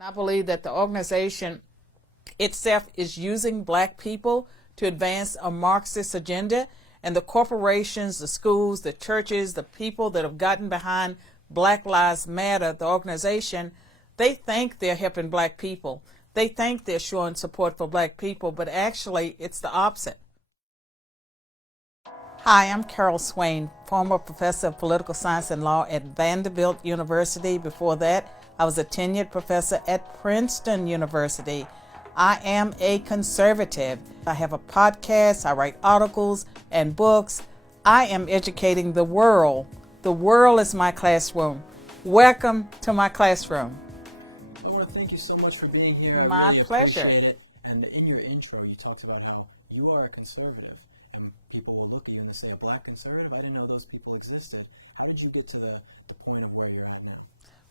And I believe that the organization itself is using black people to advance a Marxist agenda, and the corporations, the schools, the churches, the people that have gotten behind Black Lives Matter, the organization, they think they're helping black people. They think they're showing support for black people, but actually it's the opposite. Hi, I'm Carol Swain, former professor of political science and law at Vanderbilt University. Before that, I was a tenured professor at Princeton University. I am a conservative. I have a podcast, I write articles and books. I am educating the world. The world is my classroom. Welcome to my classroom. Well, thank you so much for being here. My really pleasure. Appreciate it. And in your intro, you talked about how you are a conservative. And people will look at you and they say, a black conservative? I didn't know those people existed. How did you get to the point of where you're at now?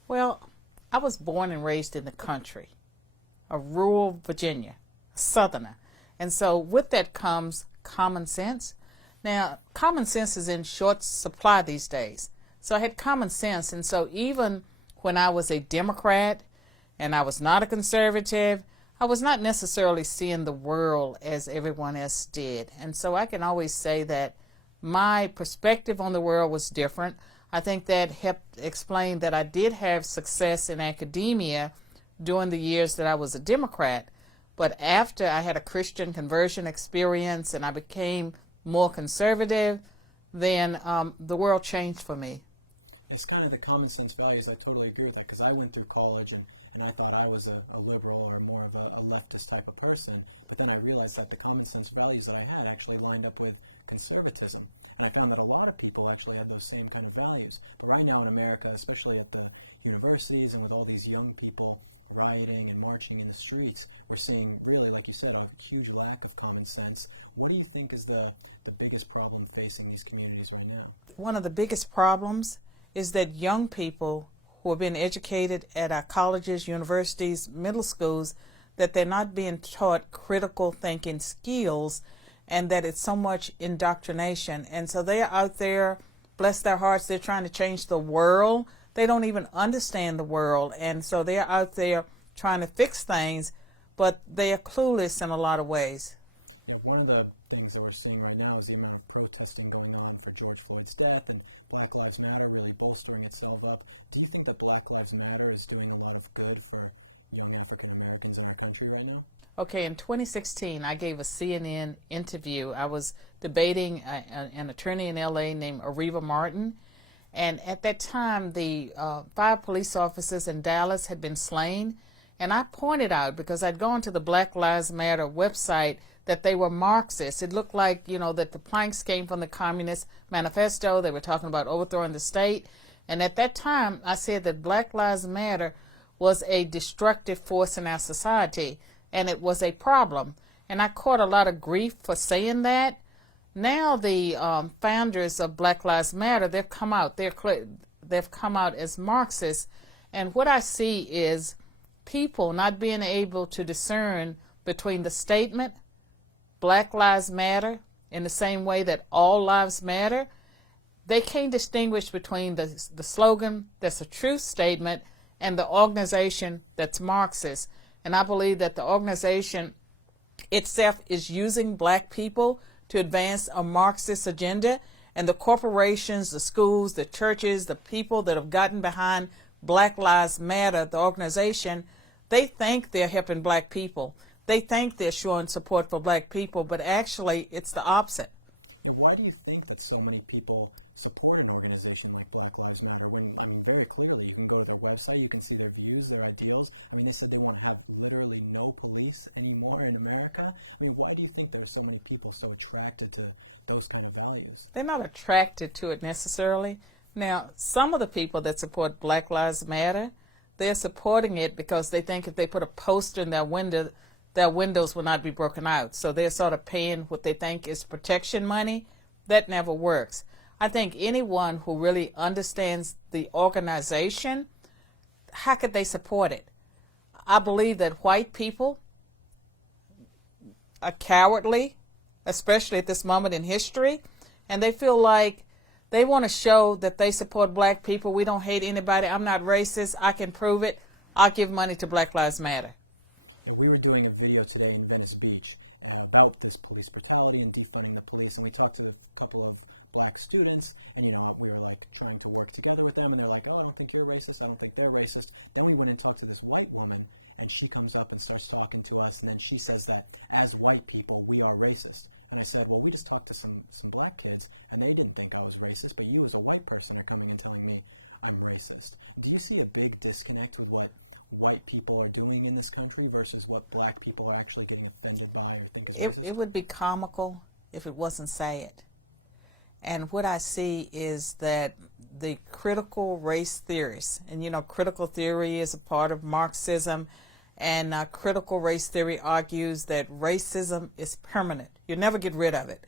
Well, I was born and raised in the country, a rural Virginia, a southerner. And so with that comes common sense. Now, common sense is in short supply these days. So I had common sense. And so even when I was a Democrat and I was not a conservative, I was not necessarily seeing the world as everyone else did. And so I can always say that my perspective on the world was different. I think that helped explain that I did have success in academia during the years that I was a Democrat. But after I had a Christian conversion experience and I became more conservative, then the world changed for me. It's kind of the common sense values. I totally agree with that because I went through college and I thought I was a liberal or more of a leftist type of person. But then I realized that the common sense values I had actually lined up with conservatism. And I found that a lot of people actually have those same kind of values. But right now in America, especially at the universities and with all these young people rioting and marching in the streets, we're seeing really, like you said, a huge lack of common sense. What do you think is the biggest problem facing these communities right now? One of the biggest problems is that young people who have been educated at our colleges, universities, middle schools, that they're not being taught critical thinking skills, and that it's so much indoctrination. And so they're out there, bless their hearts, they're trying to change the world. They don't even understand the world. And so they're out there trying to fix things, but they are clueless in a lot of ways. Yeah, one of the things that we're seeing right now is the amount of protesting going on for George Floyd's death and Black Lives Matter really bolstering itself up. Do you think that Black Lives Matter is doing a lot of good for young African Americans in our country right now? Okay, in 2016, I gave a CNN interview. I was debating an attorney in LA named Areva Martin. And at that time, the 5 police officers in Dallas had been slain. And I pointed out, because I'd gone to the Black Lives Matter website, that they were Marxists. It looked like, that the planks came from the Communist Manifesto. They were talking about overthrowing the state. And at that time, I said that Black Lives Matter was a destructive force in our society, and it was a problem. And I caught a lot of grief for saying that. Now the founders of Black Lives Matter, they've come out. They've come out as Marxists. And what I see is people not being able to discern between the statement, Black Lives Matter, in the same way that all lives matter. They can't distinguish between the slogan that's a truth statement and the organization that's Marxist. And I believe that the organization itself is using black people to advance a Marxist agenda, and the corporations, the schools, the churches, the people that have gotten behind Black Lives Matter, the organization, they think they're helping black people. They think they're showing support for black people, but actually it's the opposite. But why do you think that so many people support an organization like Black Lives Matter? I mean, very clearly, you can go to their website, you can see their views, their ideals. I mean, they said they want to have literally no police anymore in America. I mean, why do you think there are so many people so attracted to those kind of values? They're not attracted to it necessarily. Now, some of the people that support Black Lives Matter, they're supporting it because they think if they put a poster in their window, their windows will not be broken out. So they're sort of paying what they think is protection money. That never works. I think anyone who really understands the organization, how could they support it? I believe that white people are cowardly, especially at this moment in history, and they feel like they want to show that they support black people. We don't hate anybody. I'm not racist. I can prove it. I'll give money to Black Lives Matter. We were doing a video today in Venice Beach about this police brutality and defunding the police, and we talked to a couple of black students, and we were like trying to work together with them, and they're like, "Oh, I don't think you're racist. I don't think they're racist." Then we went and talked to this white woman, and she comes up and starts talking to us, and then she says that as white people, we are racist. And I said, well, we just talked to some black kids, and they didn't think I was racist, but you as a white person are coming and telling me I'm racist. Do you see a big disconnect to what white people are doing in this country versus what black people are actually getting offended by or think is racist? It would be comical if it wasn't sad. And what I see is that the critical race theorists, and critical theory is a part of Marxism, and critical race theory argues that racism is permanent. You never get rid of it.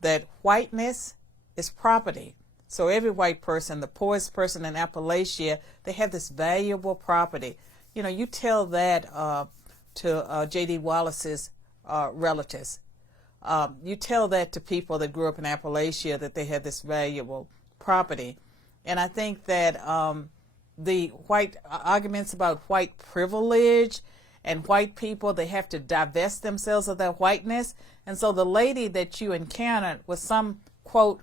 That whiteness is property. So every white person, the poorest person in Appalachia, they have this valuable property. You tell that to J.D. Wallace's relatives. You tell that to people that grew up in Appalachia, that they have this valuable property. And I think that the white arguments about white privilege and white people, they have to divest themselves of their whiteness. And so the lady that you encountered was some, quote,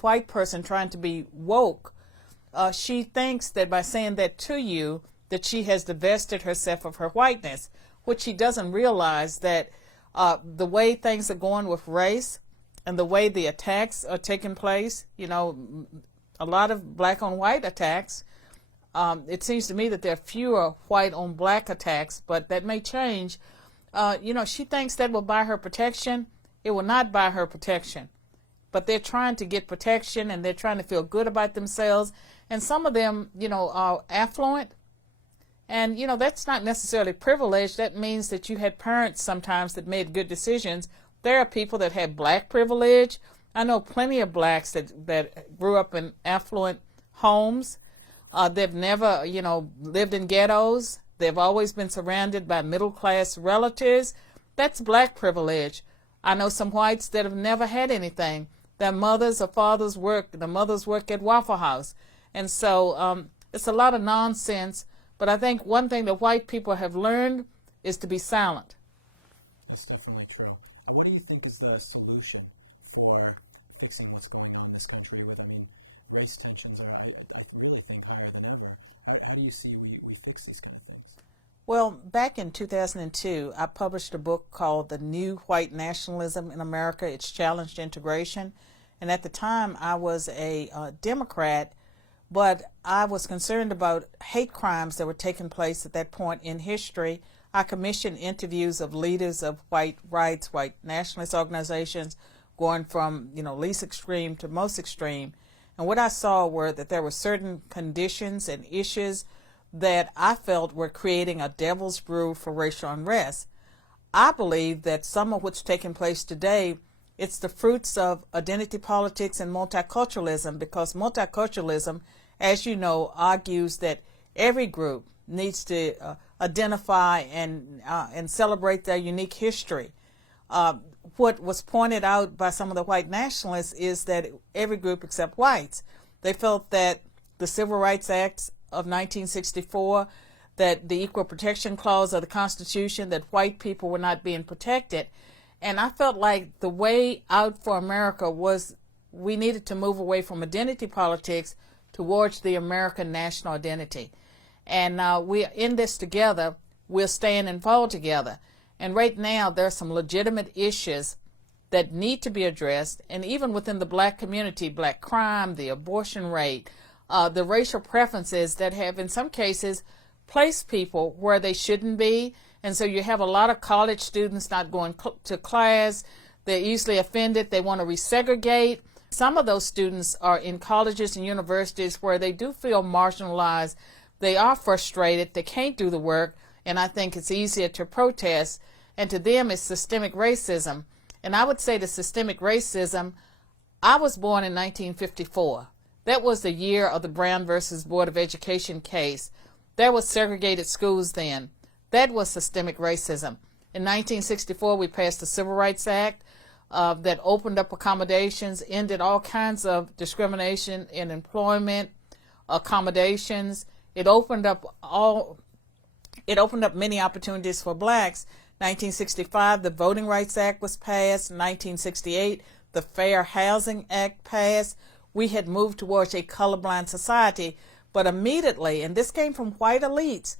white person trying to be woke. She thinks that by saying that to you, that she has divested herself of her whiteness, which she doesn't realize that the way things are going with race and the way the attacks are taking place, a lot of black on white attacks. It seems to me that there are fewer white on black attacks, but that may change. She thinks that will buy her protection. It will not buy her protection. But they're trying to get protection, and they're trying to feel good about themselves. And some of them, are affluent. And, that's not necessarily privilege. That means that you had parents sometimes that made good decisions. There are people that had black privilege. I know plenty of blacks that grew up in affluent homes. They've never, lived in ghettos. They've always been surrounded by middle-class relatives. That's black privilege. I know some whites that have never had anything. Their mothers or fathers work. The mothers work at Waffle House. And so it's a lot of nonsense. But I think one thing that white people have learned is to be silent. That's definitely true. What do you think is the solution for fixing what's going on in this country with, race tensions are, I really think, higher than ever. How do you see we fix these kind of things? Well, back in 2002, I published a book called The New White Nationalism in America, Its Challenge to Integration. And at the time, I was a Democrat, but I was concerned about hate crimes that were taking place at that point in history. I commissioned interviews of leaders of white rights, white nationalist organizations, going from, least extreme to most extreme. And what I saw were that there were certain conditions and issues that I felt were creating a devil's brew for racial unrest. I believe that some of what's taking place today, it's the fruits of identity politics and multiculturalism, because multiculturalism, as you know, argues that every group needs to identify and celebrate their unique history. What was pointed out by some of the white nationalists is that every group except whites, they felt that the Civil Rights Act of 1964, that the Equal Protection Clause of the Constitution, that white people were not being protected. And I felt like the way out for America was we needed to move away from identity politics towards the American national identity. And we're in this together. We'll stand and fall together. And right now, there are some legitimate issues that need to be addressed. And even within the black community, black crime, the abortion rate, the racial preferences that have, in some cases, placed people where they shouldn't be. And so you have a lot of college students not going to class. They're easily offended. They want to resegregate. Some of those students are in colleges and universities where they do feel marginalized. They are frustrated. They can't do the work. And I think it's easier to protest. And to them, it's systemic racism. And I would say to systemic racism, I was born in 1954. That was the year of the Brown versus Board of Education case. There was segregated schools then. That was systemic racism. In 1964, we passed the Civil Rights Act that opened up accommodations, ended all kinds of discrimination in employment, accommodations. It opened up all It opened up many opportunities for blacks. 1965, the Voting Rights Act was passed. 1968, the Fair Housing Act passed. We had moved towards a colorblind society, but immediately, and this came from white elites,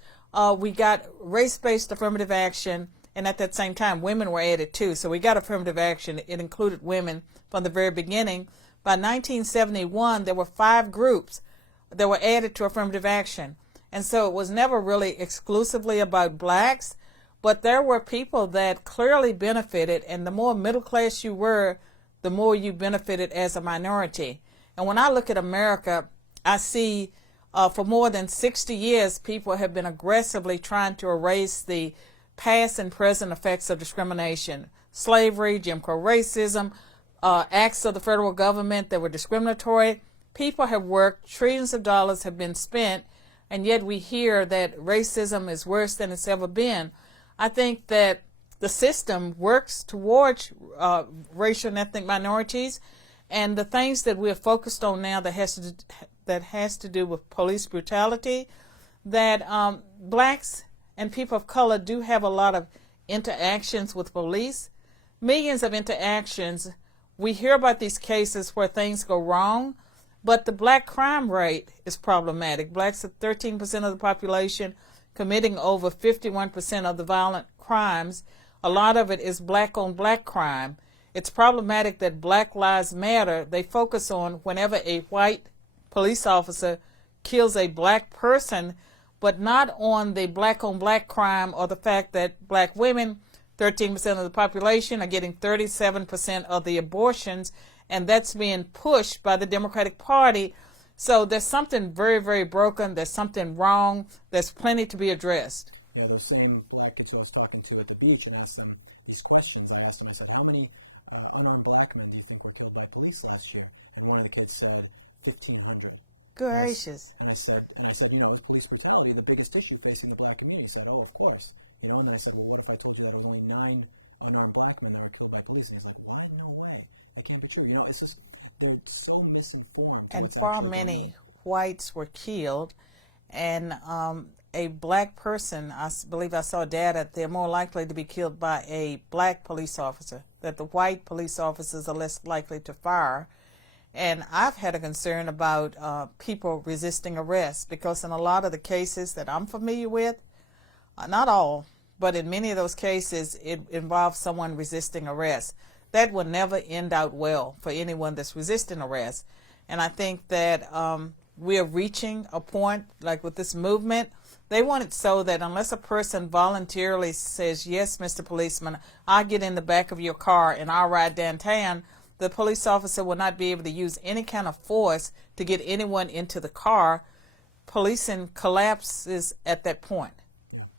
we got race-based affirmative action, and at that same time, women were added too. So we got affirmative action. It included women from the very beginning. By 1971, there were 5 groups that were added to affirmative action. And so it was never really exclusively about blacks, but there were people that clearly benefited, and the more middle class you were, the more you benefited as a minority. And when I look at America, I see for more than 60 years, people have been aggressively trying to erase the past and present effects of discrimination. Slavery, Jim Crow racism, acts of the federal government that were discriminatory. People have worked, trillions of dollars have been spent, and yet we hear that racism is worse than it's ever been. I think that the system works towards racial and ethnic minorities, and the things that we're focused on now that has to do with police brutality, that blacks and people of color do have a lot of interactions with police, millions of interactions. We hear about these cases where things go wrong, but the black crime rate is problematic. Blacks are 13% of the population, committing over 51% of the violent crimes. A lot of it is black on black crime. It's problematic that Black Lives Matter, they focus on whenever a white police officer kills a black person, but not on the black on black crime or the fact that black women, 13% of the population, are getting 37% of the abortions, and that's being pushed by the Democratic Party. So there's something very, very broken. There's something wrong. There's plenty to be addressed. Well, those same black kids I was talking to at the beach and asked them these questions. I asked them, I said, how many unarmed black men do you think were killed by police last year? And one of the kids said, 1,500. Gracious. And I said, you know, is police brutality the biggest issue facing the black community? He said, oh, of course. You know, and I said, well, what if I told you that there was only 9 unarmed black men that were killed by police? And he's like, why? No way. It can't be true. You know, it's just, they're so misinformed. And far many whites were killed, and a black person, I believe I saw data, they're more likely to be killed by a black police officer, that the white police officers are less likely to fire. And I've had a concern about people resisting arrest, because in a lot of the cases that I'm familiar with, not all, but in many of those cases, it involves someone resisting arrest. That will never end out well for anyone that's resisting arrest. And I think that we're reaching a point, like with this movement, they want it so that unless a person voluntarily says, yes, Mr. Policeman, I'll get in the back of your car and I'll ride downtown, the police officer will not be able to use any kind of force to get anyone into the car. Policing collapses at that point.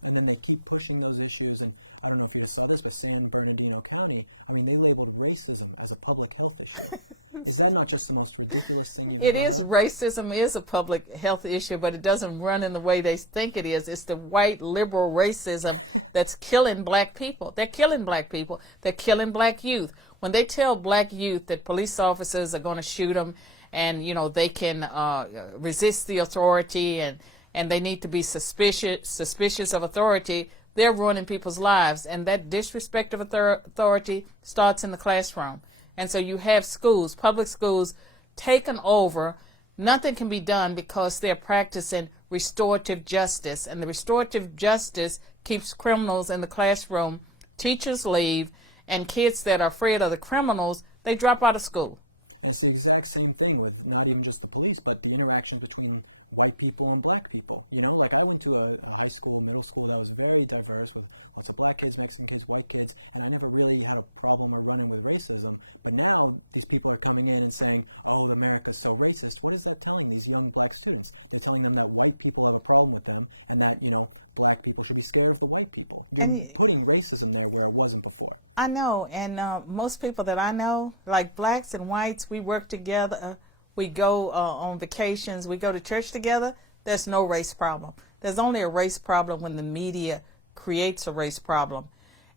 And then they keep pushing those issues, and I don't know if you saw this, but San Bernardino County, I mean, they labeled racism as a public health issue. Is that not just the most ridiculous thing? It is. Racism is a public health issue, but it doesn't run in the way they think it is. It's the white liberal racism that's killing black people. They're killing black people. They're killing black youth. When they tell black youth that police officers are going to shoot them, and you know they can resist the authority, and they need to be suspicious of authority, they're ruining people's lives. And that disrespect of authority starts in the classroom. And so you have schools, public schools, taken over. Nothing can be done because they're practicing restorative justice. And the restorative justice keeps criminals in the classroom. Teachers leave, and kids that are afraid of the criminals, they drop out of school. It's the exact same thing with not even just the police, but the interaction between white people and black people. You know, like I went to a high school, middle school that was very diverse with lots of black kids, Mexican kids, white kids, and I never really had a problem or run-in with racism. But now these people are coming in and saying, oh, America's so racist. What is that telling these young black students? They're telling them that white people have a problem with them, and that, you know, black people should be scared of the white people. And putting racism there where it wasn't before. I know, and most people that I know, like blacks and whites, we work together. We go on vacations. We go to church together. There's no race problem. There's only a race problem when the media creates a race problem.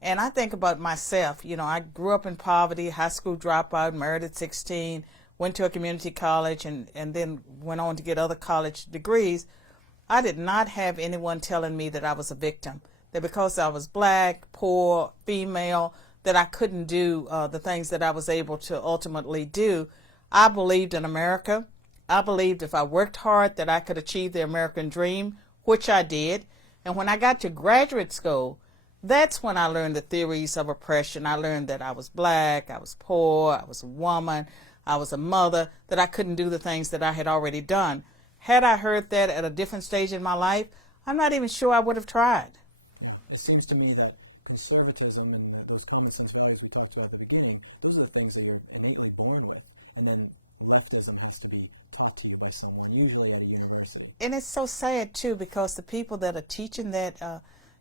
And I think about myself. You know, I grew up in poverty, high school dropout, married at 16, went to a community college, and then went on to get other college degrees. I did not have anyone telling me that I was a victim, that because I was black, poor, female, that I couldn't do the things that I was able to ultimately do. I believed in America. I believed if I worked hard that I could achieve the American dream, which I did. And when I got to graduate school, that's when I learned the theories of oppression. I learned that I was black, I was poor, I was a woman, I was a mother, that I couldn't do the things that I had already done. Had I heard that at a different stage in my life, I'm not even sure I would have tried. It seems to me that conservatism and those common sense values we talked about at the beginning, those are the things that you're innately born with. And then leftism has to be taught to you by someone, usually at a university. And it's so sad, too, because the people that are teaching that,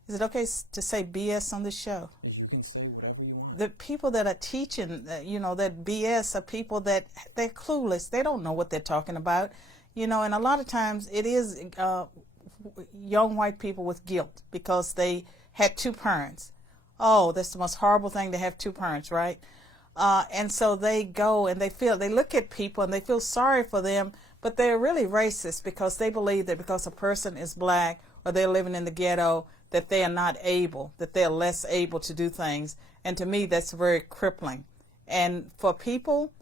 is it okay to say BS on this show? You can say whatever you want. The people that are teaching, that BS are people that they're clueless. They don't know what they're talking about. And a lot of times it is young white people with guilt because they had two parents. Oh, that's the most horrible thing to have two parents, right? And so they go and they look at people and they feel sorry for them, but they're really racist because they believe that because a person is black or they're living in the ghetto, that they are not able, that they're less able to do things. And to me, that's very crippling. And for people,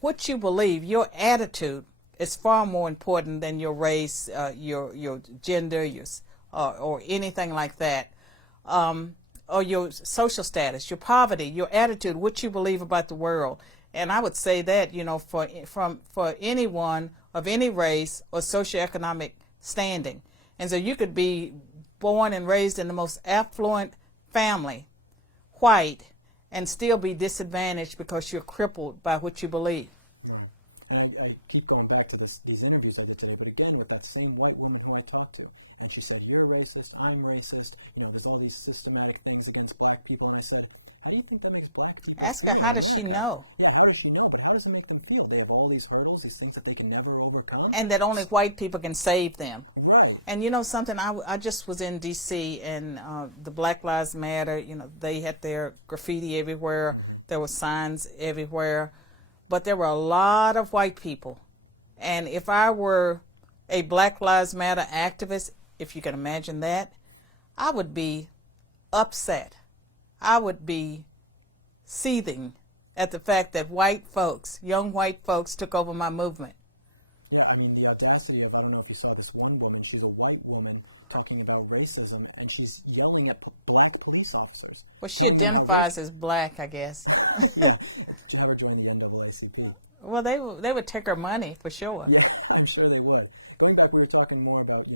what you believe, your attitude is far more important than your race, your gender, or anything like that. Or your social status, your poverty, your attitude, what you believe about the world. And I would say that, for anyone of any race or socioeconomic standing. And so you could be born and raised in the most affluent family, white, and still be disadvantaged because you're crippled by what you believe. I keep going back to these interviews I did today, but again, with that same white woman who I talked to, and she said, "You're racist, I'm racist, there's all these systematic things against black people," and I said, how do you think that makes black people Ask feel? her, how does she know? Yeah, how does she know? But how does it make them feel? They have all these hurdles, these things that they can never overcome? And that only white people can save them. Right. And something, I just was in D.C. and the Black Lives Matter, they had their graffiti everywhere. Mm-hmm. There were signs everywhere. But there were a lot of white people. And if I were a Black Lives Matter activist, if you can imagine that, I would be upset. I would be seething at the fact that young white folks took over my movement. Yeah, the audacity of, I don't know if you saw this one woman, she's a white woman talking about racism, and she's yelling at black police officers. Well, she identifies as black, I guess. Yeah, she had her join the NAACP. Well, they would take her money, for sure. Yeah, I'm sure they would. Going back, we were talking more about,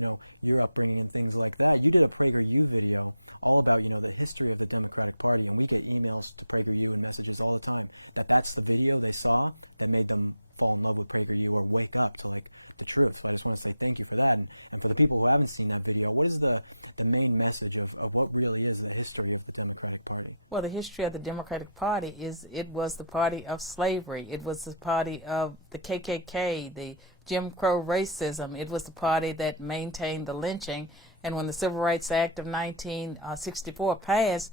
your upbringing and things like that. You did a PragerU video all about, the history of the Democratic Party. And we get emails to PragerU and messages all the time that's the video they saw that made them fall in love with PragerU or wake up to the truth. So I just want to say thank you for that. And for the people who haven't seen that video, what is the main message of what really is the history of the Democratic Party? Well, the history of the Democratic Party is it was the party of slavery. It was the party of the KKK, the Jim Crow racism. It was the party that maintained the lynching. And when the Civil Rights Act of 1964 passed,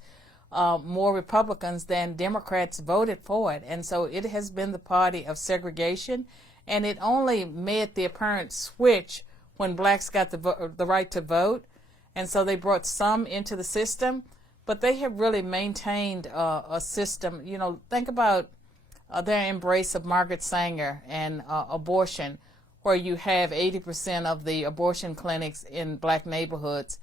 more Republicans than Democrats voted for it. And so it has been the party of segregation. And it only made the apparent switch when blacks got the right to vote. And so they brought some into the system. But they have really maintained a system. Think about their embrace of Margaret Sanger and abortion, where you have 80% of the abortion clinics in black neighborhoods,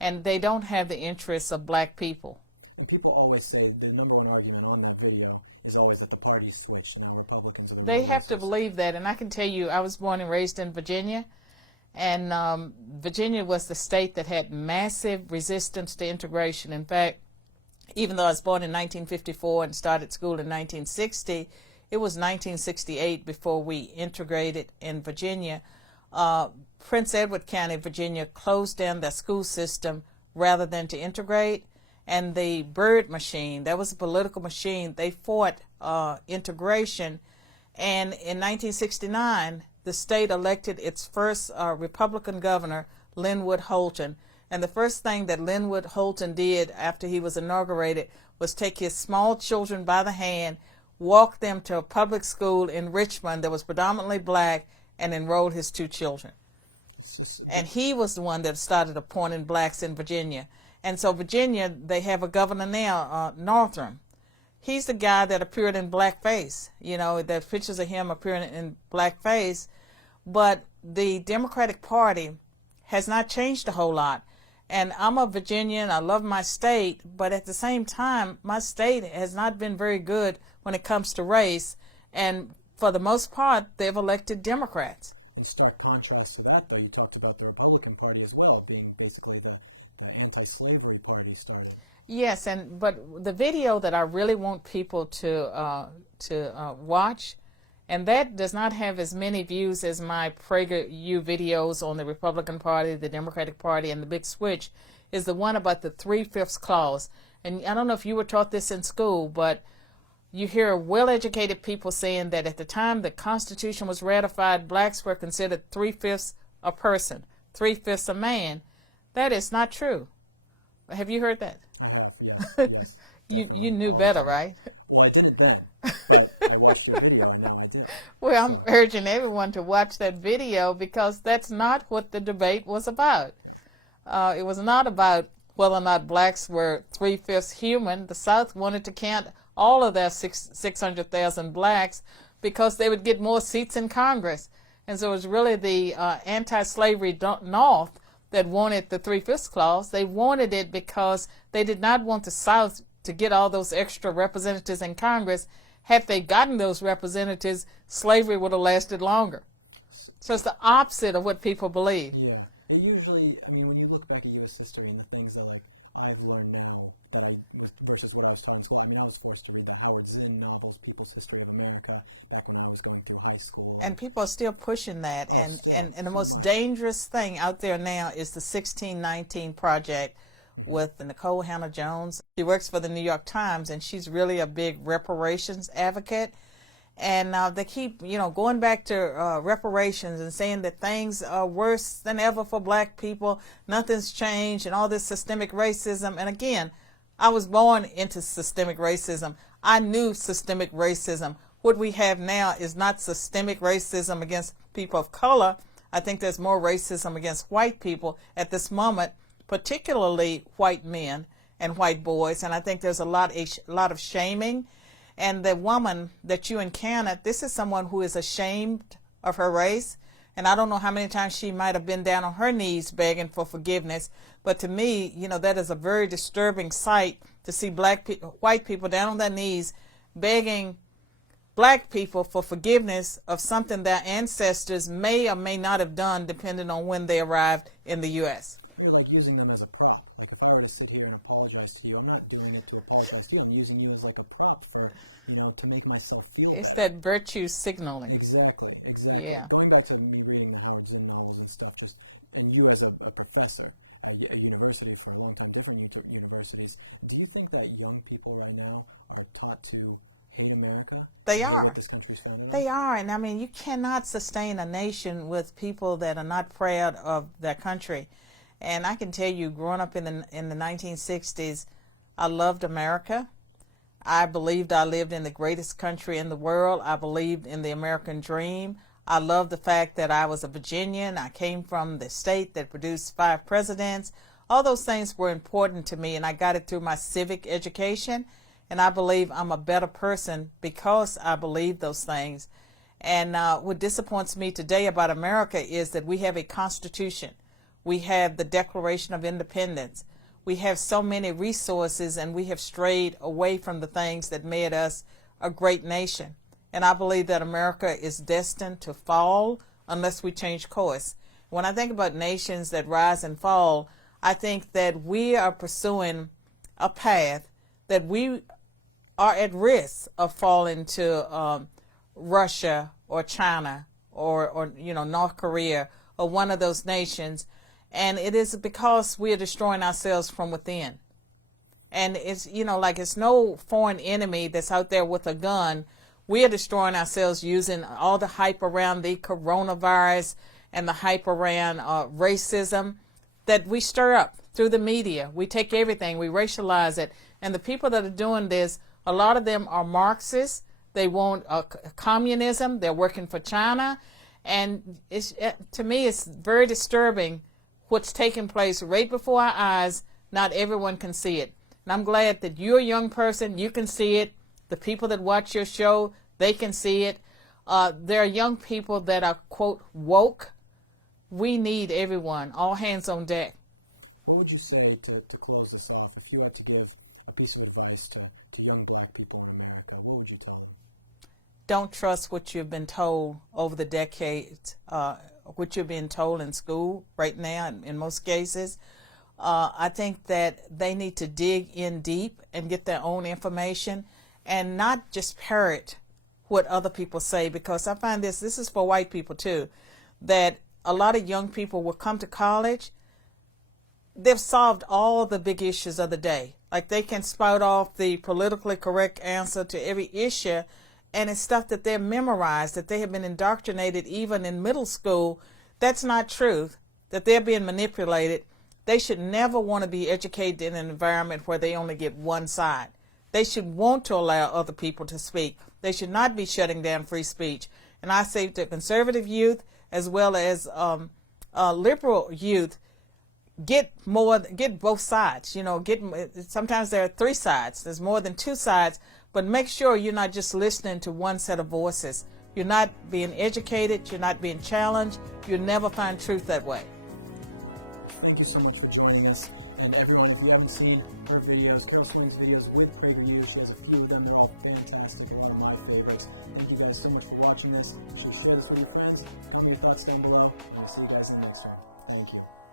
and they don't have the interests of black people. And people always say the number one argument on that video is always that the party's switched, Republicans are... They have to believe that, and I can tell you, I was born and raised in Virginia, and Virginia was the state that had massive resistance to integration. In fact, even though I was born in 1954 and started school in 1960, it was 1968 before we integrated in Virginia. Prince Edward County, Virginia, closed down their school system rather than to integrate. And the Byrd machine, that was a political machine, they fought integration. And in 1969, the state elected its first Republican governor, Linwood Holton. And the first thing that Linwood Holton did after he was inaugurated was take his small children by the hand, walk them to a public school in Richmond that was predominantly black, and enrolled his two children. And he was the one that started appointing blacks in Virginia. And so Virginia, they have a governor now, Northam. He's the guy that appeared in blackface. You know, there's pictures of him appearing in blackface. But the Democratic Party has not changed a whole lot. And I'm a Virginian, I love my state, but at the same time, my state has not been very good when it comes to race. And for the most part, they've elected Democrats. In stark contrast to that, though, you talked about the Republican Party as well, being basically the anti-slavery party started. Yes, but the video that I really want people to watch, and that does not have as many views as my PragerU videos on the Republican Party, the Democratic Party, and the Big Switch, is the one about the 3/5 clause. And I don't know if you were taught this in school, but you hear well-educated people saying that at the time the Constitution was ratified, blacks were considered 3/5 a person, 3/5 a man. That is not true. Have you heard that? Yes. You knew better, right? Well, I didn't then. I watched the video, I know I did. Well, I'm urging everyone to watch that video because that's not what the debate was about. It was not about whether or not blacks were 3/5 human. The South wanted to count all of their 600,000 blacks because they would get more seats in Congress. And so it was really the anti-slavery North that wanted the 3/5 clause. They wanted it because they did not want the South to get all those extra representatives in Congress. Had they gotten those representatives, slavery would have lasted longer. So it's the opposite of what people believe. Yeah. And usually, I mean, when you look back at U.S. history and the things that I've learned now versus what I was taught in school, I mean, I was forced to read the Howard Zinn novels, People's History of America, back when I was going through high school. And people are still pushing that. And the most dangerous thing out there now is the 1619 Project with Nicole Hannah-Jones. She works for the New York Times, and she's really a big reparations advocate. And they keep, going back to reparations and saying that things are worse than ever for black people. Nothing's changed and all this systemic racism. And again, I was born into systemic racism. I knew systemic racism. What we have now is not systemic racism against people of color. I think there's more racism against white people at this moment, particularly white men and white boys. And I think there's a lot of shaming. And the woman that you encountered, this is someone who is ashamed of her race. And I don't know how many times she might have been down on her knees begging for forgiveness. But to me, that is a very disturbing sight to see white people down on their knees begging black people for forgiveness of something their ancestors may or may not have done, depending on when they arrived in the U.S. You're like using them as a prop. If I were to sit here and apologize to you, I'm not doing it to apologize to you. I'm using you as like a prop for, to make myself feel It's better. that virtue signaling. Exactly. Yeah. Going back to me reading the Howard Zinn novels and stuff, and you as a professor at university for a long time, different universities, do you think that young people right now are taught to hate America? They are. This country's falling apart? They are. And I mean, you cannot sustain a nation with people that are not proud of their country. And I can tell you, growing up in the 1960s, I loved America. I believed I lived in the greatest country in the world. I believed in the American dream. I loved the fact that I was a Virginian. I came from the state that produced 5 presidents. All those things were important to me, and I got it through my civic education. And I believe I'm a better person because I believe those things. And what disappoints me today about America is that we have a constitution. We have the Declaration of Independence. We have so many resources, and we have strayed away from the things that made us a great nation. And I believe that America is destined to fall unless we change course. When I think about nations that rise and fall, I think that we are pursuing a path that we are at risk of falling to Russia or China or North Korea or one of those nations. And it is because we are destroying ourselves from within. And it's, it's no foreign enemy that's out there with a gun. We are destroying ourselves using all the hype around the coronavirus and the hype around racism that we stir up through the media. We take everything, we racialize it. And the people that are doing this, a lot of them are Marxists. They want communism. They're working for China. And to me, it's very disturbing what's taking place right before our eyes. Not everyone can see it. And I'm glad that you're a young person, you can see it. The people that watch your show, they can see it. There are young people that are, quote, woke. We need everyone, all hands on deck. What would you say to close this off? If you had to give a piece of advice to young black people in America, what would you tell them? Don't trust what you've been told over the decades, what you're being told in school right now in most cases. I think that they need to dig in deep and get their own information and not just parrot what other people say, because I find this is for white people too, that a lot of young people will come to college, they've solved all the big issues of the day. Like they can spout off the politically correct answer to every issue, and it's stuff that they're memorized, that they have been indoctrinated even in middle school. That's not truth, that they're being manipulated. They should never want to be educated in an environment where they only get one side. They should want to allow other people to speak. They should not be shutting down free speech. And I say to conservative youth as well as liberal youth, get both sides. Sometimes there are three sides. There's more than two sides, but make sure you're not just listening to one set of voices. You're not being educated. You're not being challenged. You'll never find truth that way. Thank you so much for joining us. And everyone, if you haven't seen her videos, Carol Stone's videos with PragerU, she has a few of them. They're all fantastic and one of my favorites. Thank you guys so much for watching this. Share this with your friends. Comment your thoughts down below. And I'll see you guys in the next one. Thank you.